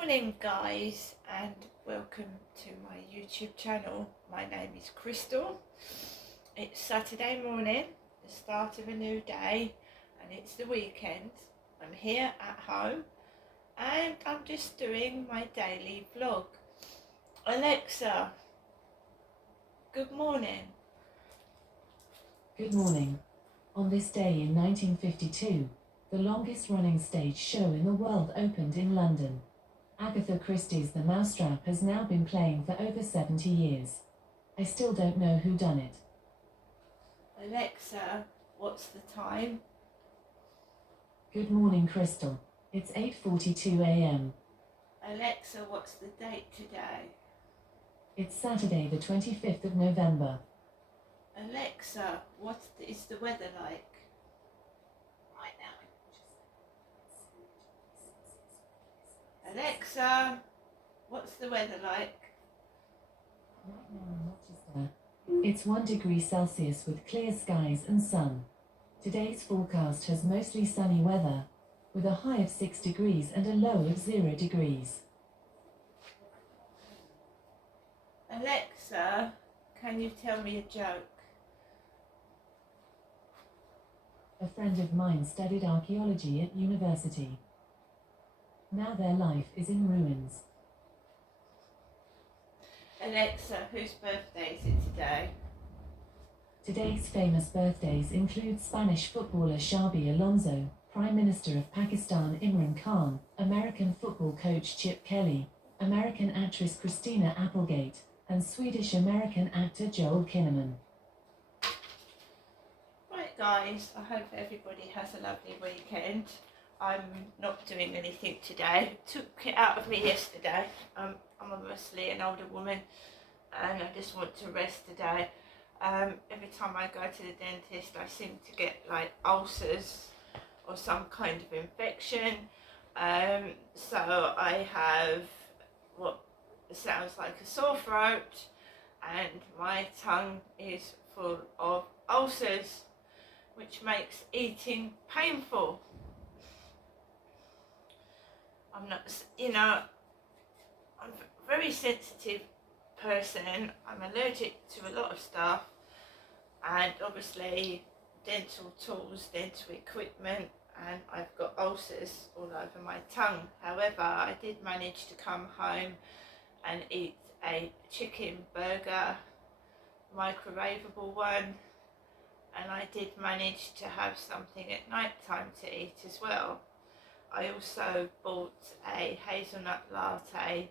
Morning guys, and welcome to my YouTube channel. My name is Crystal. It's Saturday morning, the start of a new day, and it's the weekend. I'm here at home and I'm just doing my daily vlog. Alexa, good morning. Good morning. On this day in 1952, the longest running stage show in the world opened in London. Agatha Christie's The Mousetrap has now been playing for over 70 years. I still don't know who done it. Alexa, what's the time? Good morning, Crystal. It's 8:42 a.m. Alexa, what's the date today? It's Saturday the 25th of November. Alexa, what is the weather like? Right now. Alexa, what's the weather like? Right now in Rochester, it's 1 degree Celsius with clear skies and sun. Today's forecast has mostly sunny weather, with a high of 6 degrees and a low of 0 degrees. Alexa, can you tell me a joke? A friend of mine studied archaeology at university. Now their life is in ruins. Alexa, whose birthday is it today? Today's famous birthdays include Spanish footballer Xabi Alonso, Prime Minister of Pakistan Imran Khan, American football coach Chip Kelly, American actress Christina Applegate, and Swedish-American actor Joel Kinnaman. Right guys, I hope everybody has a lovely weekend. I'm not doing anything today. Took it out of me yesterday. I'm obviously an older woman and I just want to rest today. Every time I go to the dentist I seem to get like ulcers or some kind of infection. So I have what sounds like a sore throat and my tongue is full of ulcers, which makes eating painful. I'm not, I'm a very sensitive person. I'm allergic to a lot of stuff, and obviously dental tools, dental equipment, and I've got ulcers all over my tongue. However, I did manage to come home and eat a chicken burger, microwavable one, and I did manage to have something at night time to eat as well. I also bought a hazelnut latte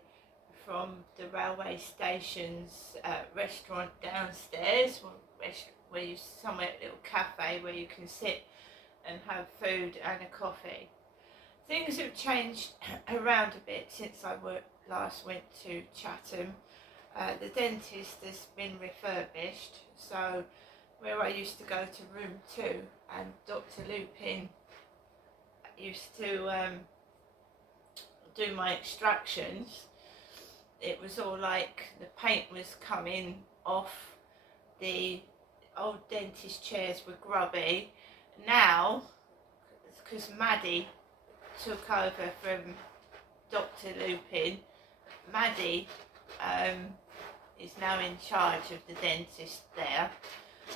from the railway station's restaurant downstairs, where you somewhere a little cafe where you can sit and have food and a coffee. Things have changed around a bit since I last went to Chatham. The dentist has been refurbished, so where I used to go to room 2 and Dr. Lupin used to do my extractions, it was all like the paint was coming off, the old dentist chairs were grubby. Now, because Maddie took over from Dr. Lupin, Maddie is now in charge of the dentist there,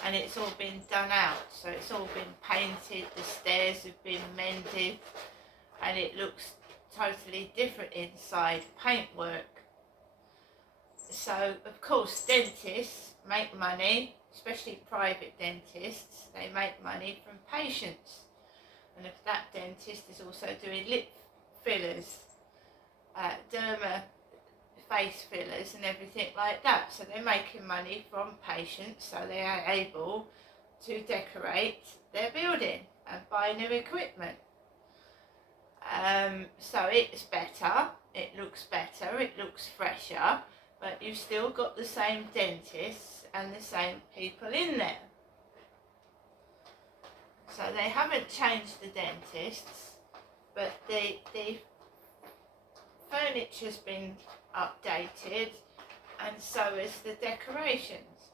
and it's all been done out, so it's all been painted, the stairs have been mended, and it looks totally different inside, paintwork. So of course dentists make money, especially private dentists, they make money from patients, and if that dentist is also doing lip fillers, derma face fillers and everything like that, so they're making money from patients, so they are able to decorate their building and buy new equipment. So it's better, it looks better, it looks fresher, but you've still got the same dentists and the same people in there. So they haven't changed the dentists, but the furniture's been updated, and so is the decorations.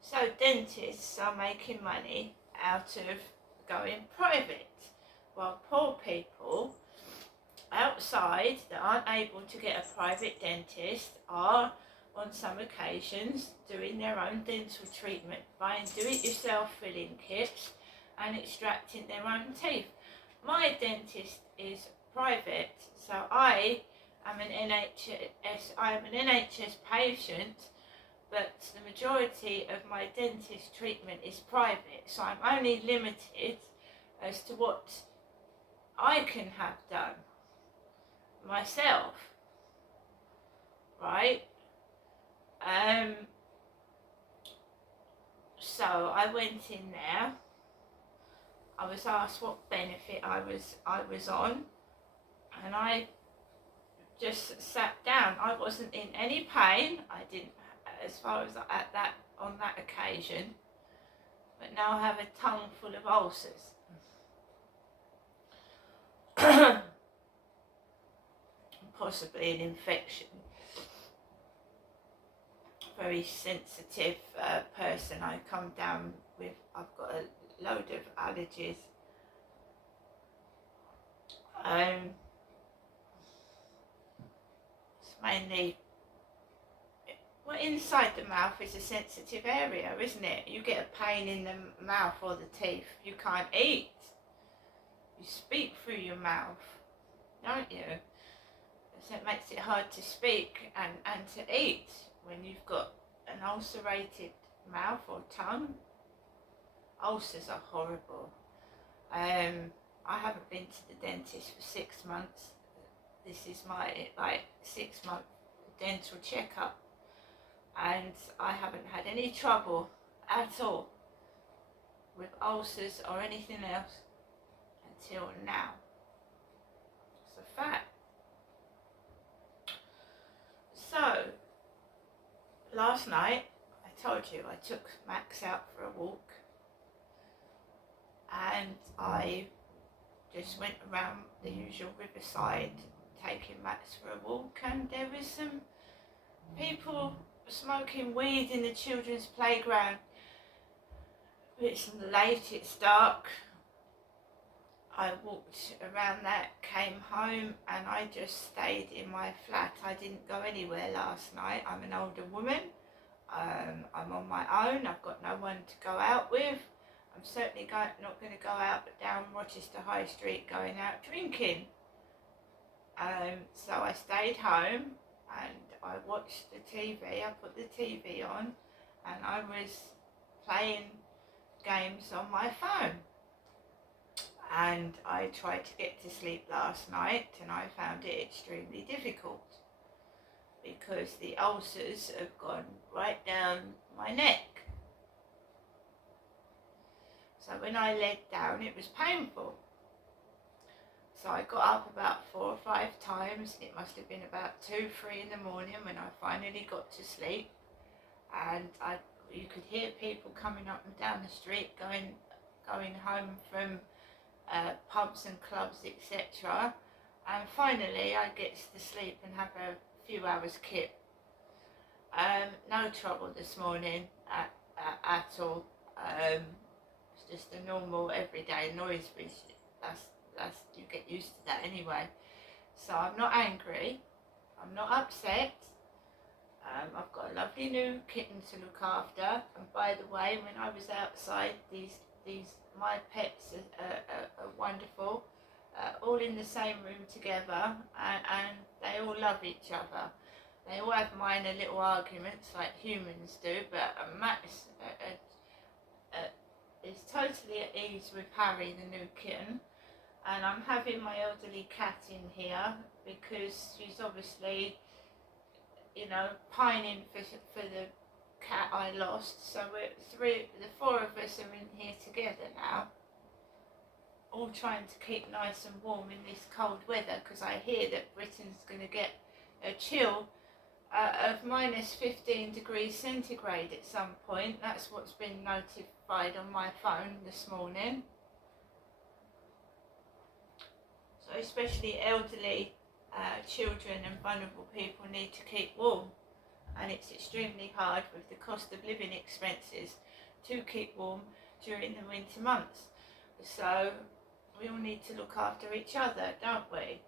So dentists are making money out of going private, while poor people outside that aren't able to get a private dentist are on some occasions doing their own dental treatment, buying do-it-yourself filling kits and extracting their own teeth. My dentist is private, so I am an NHS patient, but the majority of my dentist treatment is private, so I'm only limited as to what I can have done myself, right? So I went in there. I was asked what benefit I was on, and I just sat down. I wasn't in any pain. I didn't, as far as on that occasion, but now I have a tongue full of ulcers. Possibly an infection. Very sensitive person. I come down with, I've got a load of allergies. It's mainly, well, inside the mouth is a sensitive area, isn't it? You get a pain in the mouth or the teeth, you can't eat. You speak through your mouth, don't you? So it makes it hard to speak and to eat when you've got an ulcerated mouth or tongue. Ulcers are horrible. I haven't been to the dentist for 6 months. This is my 6-month dental checkup, and I haven't had any trouble at all with ulcers or anything else until now. It's a fact. So, last night, I told you I took Max out for a walk, and I just went around the usual riverside taking Max for a walk, and there was some people smoking weed in the children's playground. It's late, it's dark. I walked around that, came home, and I just stayed in my flat. I didn't go anywhere last night. I'm an older woman. I'm on my own. I've got no one to go out with. I'm certainly not going to go out down Rochester High Street going out drinking. So I stayed home and I watched the TV. I put the TV on and I was playing games on my phone. And I tried to get to sleep last night, and I found it extremely difficult because the ulcers have gone right down my neck. So when I laid down, it was painful. So I got up about 4 or 5 times. It must have been about 2, 3 in the morning when I finally got to sleep. And you could hear people coming up and down the street going home from pubs and clubs, etc. And finally I get to sleep and have a few hours kip. No trouble this morning at all. It's just a normal everyday noise, which that's you get used to that anyway. So I'm not angry, I'm not upset. I've got a lovely new kitten to look after, and by the way, when I was outside, these my pets are wonderful, all in the same room together, and they all love each other. They all have minor little arguments like humans do, but Max is totally at ease with Harry, the new kitten, and I'm having my elderly cat in here because she's obviously, pining for the cat I lost. So the 4 of us are in here together now, all trying to keep nice and warm in this cold weather, because I hear that Britain's going to get a chill of minus 15 degrees centigrade at some point. That's what's been notified on my phone this morning. So especially elderly children and vulnerable people need to keep warm, and it's extremely hard with the cost of living expenses to keep warm during the winter months. So we all need to look after each other, don't we?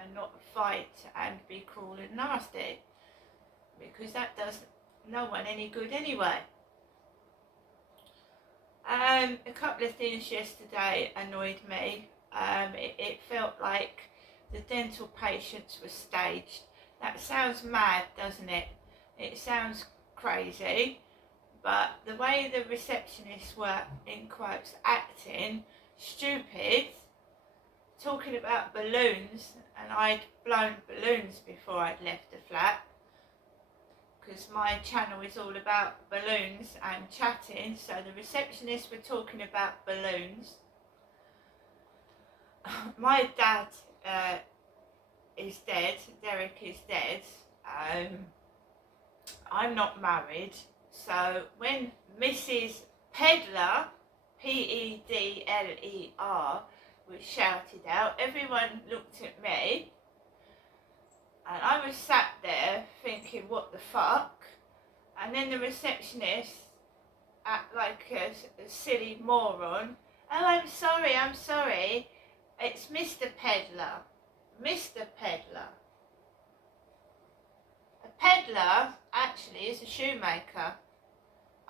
And not fight and be cruel and nasty, because that does no one any good anyway. A couple of things yesterday annoyed me. It felt like the dental patients were staged. That sounds mad, doesn't it? It sounds crazy, but the way the receptionists were, in quotes, acting stupid, talking about balloons, and I'd blown balloons before I'd left the flat, because my channel is all about balloons and chatting. So the receptionists were talking about balloons. My dad is dead. Derek is dead. I'm not married. So when Mrs. Pedler, Pedler, was shouted out, everyone looked at me. And I was sat there thinking, what the fuck? And then the receptionist, like a silly moron, oh, I'm sorry, it's Mr. Pedler. Mr. Pedler. A peddler actually is a shoemaker.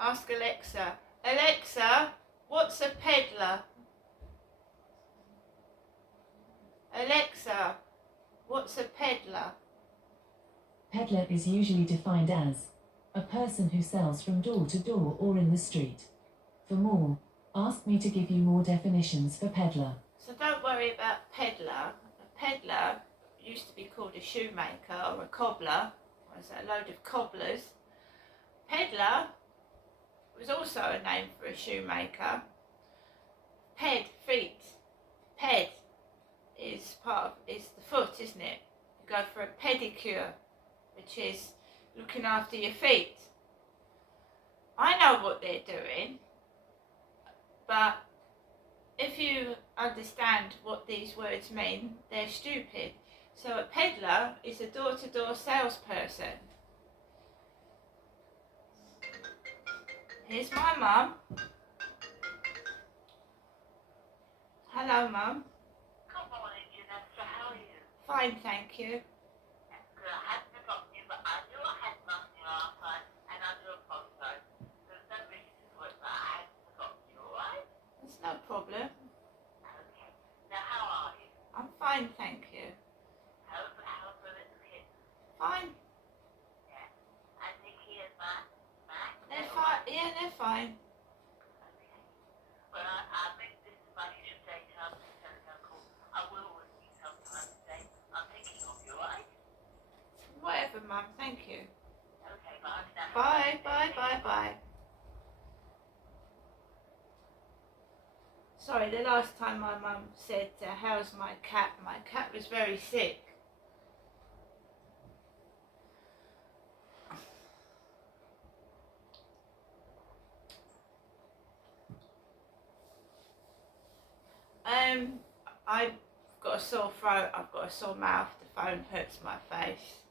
Ask Alexa. Alexa, what's a peddler? Alexa, what's a peddler? Peddler is usually defined as a person who sells from door to door or in the street. For more, ask me to give you more definitions for peddler. So don't worry about peddler. A peddler used to be called a shoemaker or a cobbler. There's a load of cobblers. Peddler was also a name for a shoemaker. Ped, feet. Ped is the foot, isn't it? You go for a pedicure, which is looking after your feet. I know what they're doing, but if you understand what these words mean, they're stupid. So a peddler is a door-to-door salesperson. Here's my mum. Hello, Mum. Good morning, Janessa. How are you? Fine, thank you. Good. I hadn't forgotten you, but I knew I had nothing last time, and I do apologise. There's no reason for it, but I hadn't forgotten you, alright? There's no problem. Okay. Now, how are you? I'm fine, thank you. How's the little kid? Fine. Yeah. And Nikki and Matt? They're fine. Yeah, they're fine. Okay. Well, I think this is my usual daytime telephone call. I will ring you sometime today. I'm thinking of you, alright? Whatever, Mum. Thank you. Okay, bye. Now. Bye, bye, bye, bye. Sorry, the last time my mum said, how's my cat was very sick. I've got a sore throat, I've got a sore mouth, the phone hurts my face.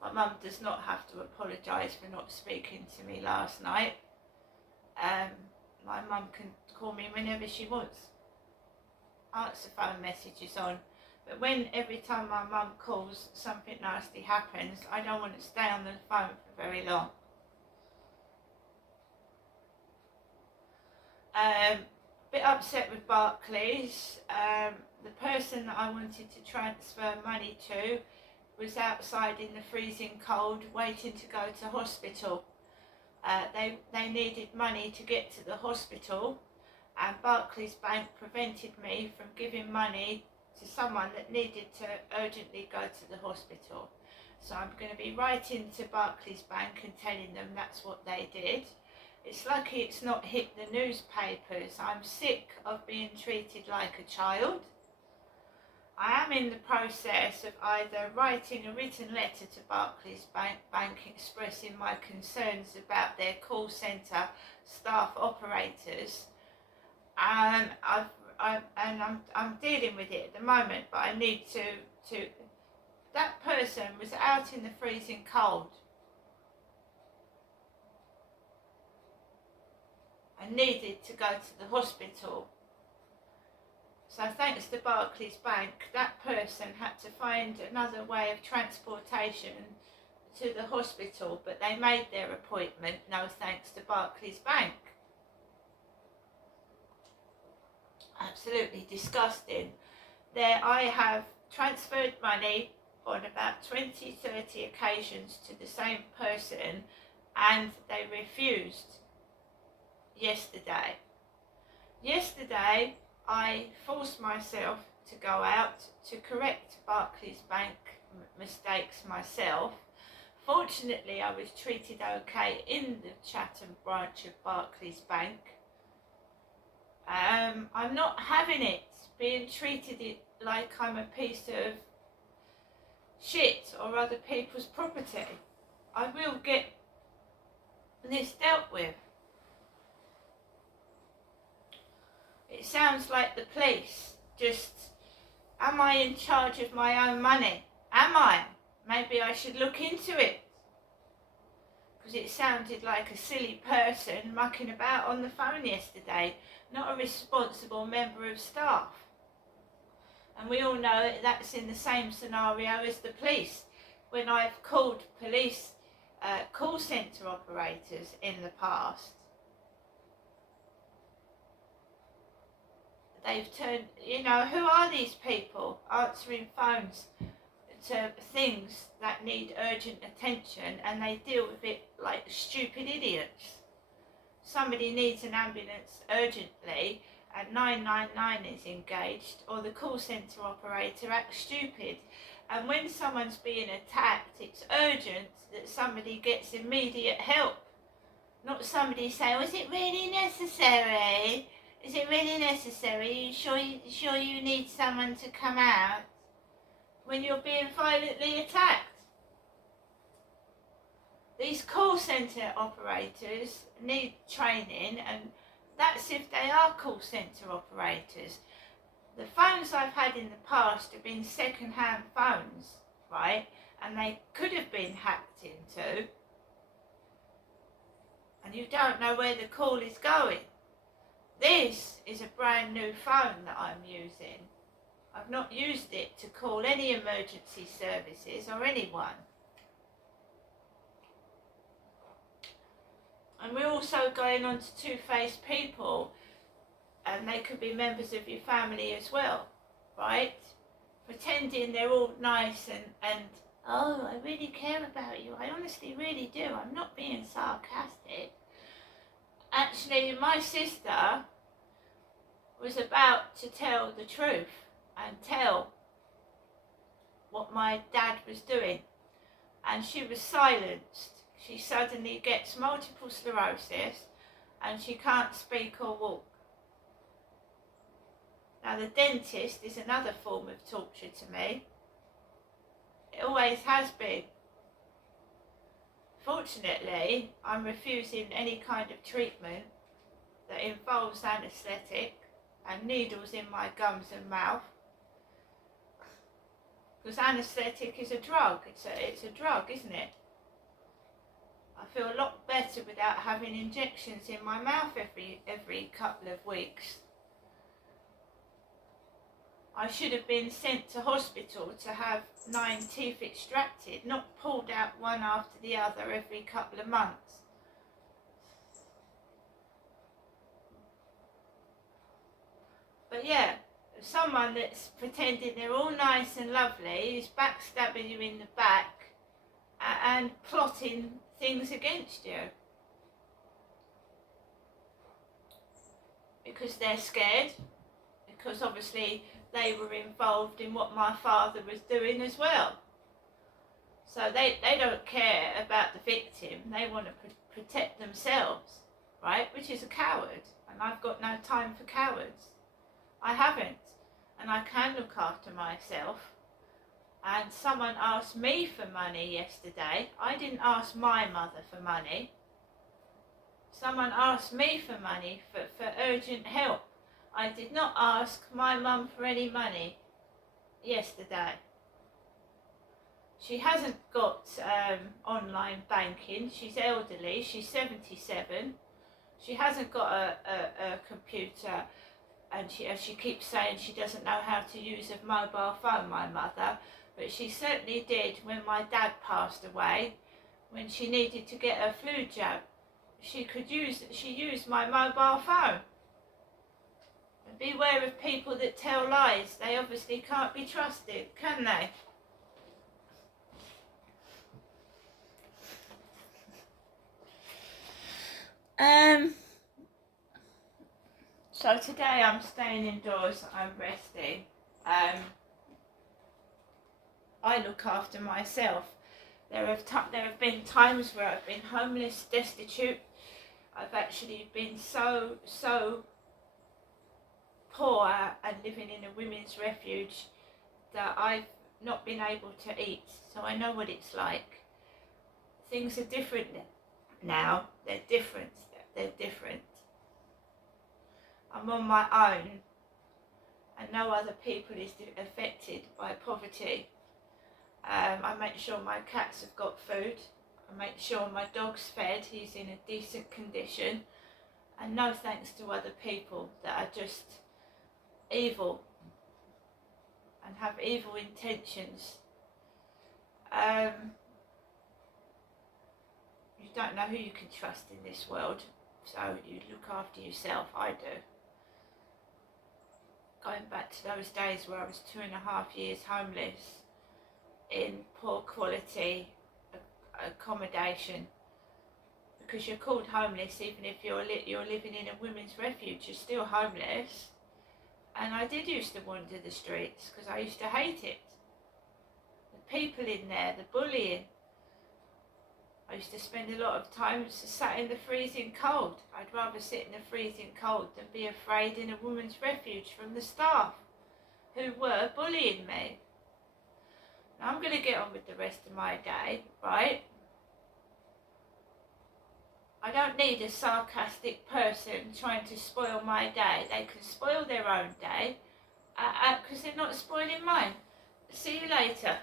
My mum does not have to apologise for not speaking to me last night. My mum can call me whenever she wants. Answer phone messages on. But when every time my mum calls something nasty happens, I don't want to stay on the phone for very long. Bit upset with Barclays. The person that I wanted to transfer money to was outside in the freezing cold waiting to go to hospital. They needed money to get to the hospital, and Barclays Bank prevented me from giving money to someone that needed to urgently go to the hospital. So I'm going to be writing to Barclays Bank and telling them that's what they did. It's lucky it's not hit the newspapers. I'm sick of being treated like a child. I am in the process of either writing a written letter to Barclays Bank expressing my concerns about their call centre staff operators. I'm dealing with it at the moment, but I need to. That person was out in the freezing cold. I needed to go to the hospital. So thanks to Barclays Bank, that person had to find another way of transportation to the hospital, but they made their appointment, no thanks to Barclays Bank. Absolutely disgusting. There I have transferred money on about 20-30 occasions to the same person, and they refused yesterday. Yesterday I forced myself to go out to correct Barclays Bank mistakes myself. Fortunately, I was treated okay in the Chatham branch of Barclays Bank. I'm not having it, being treated like I'm a piece of shit or other people's property. I will get this dealt with. It sounds like the police. Just, am I in charge of my own money? Am I? Maybe I should look into it. Because it sounded like a silly person mucking about on the phone yesterday, not a responsible member of staff. And we all know that's in the same scenario as the police. When I've called police call centre operators in the past, they've turned, who are these people answering phones to things that need urgent attention, and they deal with it like stupid idiots. Somebody needs an ambulance urgently and 999 is engaged, or the call centre operator acts stupid. And when someone's being attacked, it's urgent that somebody gets immediate help. Not somebody say, "Was it really necessary? Is it really necessary? Are you sure you need someone to come out?" When you're being violently attacked. These call centre operators need training, and that's if they are call centre operators. The phones I've had in the past have been second-hand phones, right? And they could have been hacked into. And you don't know where the call is going. This is a brand new phone that I'm using. I've not used it to call any emergency services or anyone. And we're also going on to two-faced people, and they could be members of your family as well, right? Pretending they're all nice and oh, I really care about you. I honestly really do. I'm not being sarcastic. Actually, my sister was about to tell the truth and tell what my dad was doing, and she was silenced. She suddenly gets multiple sclerosis and she can't speak or walk. Now, the dentist is another form of torture to me. It always has been. Fortunately, I'm refusing any kind of treatment that involves anaesthetic and needles in my gums and mouth. Because anaesthetic is a drug. It's a drug, isn't it? I feel a lot better without having injections in my mouth every couple of weeks. I should have been sent to hospital to have 9 teeth extracted, not pulled out one after the other every couple of months. But yeah, someone that's pretending they're all nice and lovely is backstabbing you in the back and plotting things against you. Because they're scared, because obviously they were involved in what my father was doing as well. So they don't care about the victim, they want to protect themselves, right? Which is a coward, and I've got no time for cowards. I haven't, and I can look after myself. And someone asked me for money yesterday. I didn't ask my mother for money. Someone asked me for money for urgent help. I did not ask my mum for any money yesterday. She hasn't got online banking. She's elderly. She's 77. She hasn't got a computer and she keeps saying she doesn't know how to use a mobile phone, my mother, but she certainly did when my dad passed away, when she needed to get her flu jab. She used my mobile phone. And beware of people that tell lies. They obviously can't be trusted, can they? So today I'm staying indoors, I'm resting. I look after myself. There have been times where I've been homeless, destitute. I've actually been so poor and living in a women's refuge that I've not been able to eat. So I know what it's like. Things are different now. They're different. I'm on my own, and no other people is affected by poverty. I make sure my cats have got food. I make sure my dog's fed, he's in a decent condition. And no thanks to other people that are just evil and have evil intentions. You don't know who you can trust in this world, so you look after yourself. I do. Going back to those days where I was 2.5 years homeless in poor quality accommodation, because you're called homeless even if you're living in a women's refuge, you're still homeless. And I did used to wander the streets because I used to hate it. The people in there, the bullying. I used to spend a lot of time sat in the freezing cold. I'd rather sit in the freezing cold than be afraid in a women's refuge from the staff who were bullying me. Now I'm going to get on with the rest of my day, right? I don't need a sarcastic person trying to spoil my day. They can spoil their own day because they're not spoiling mine. See you later.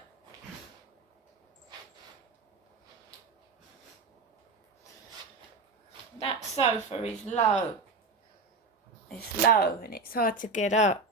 That sofa is low. It's low and it's hard to get up.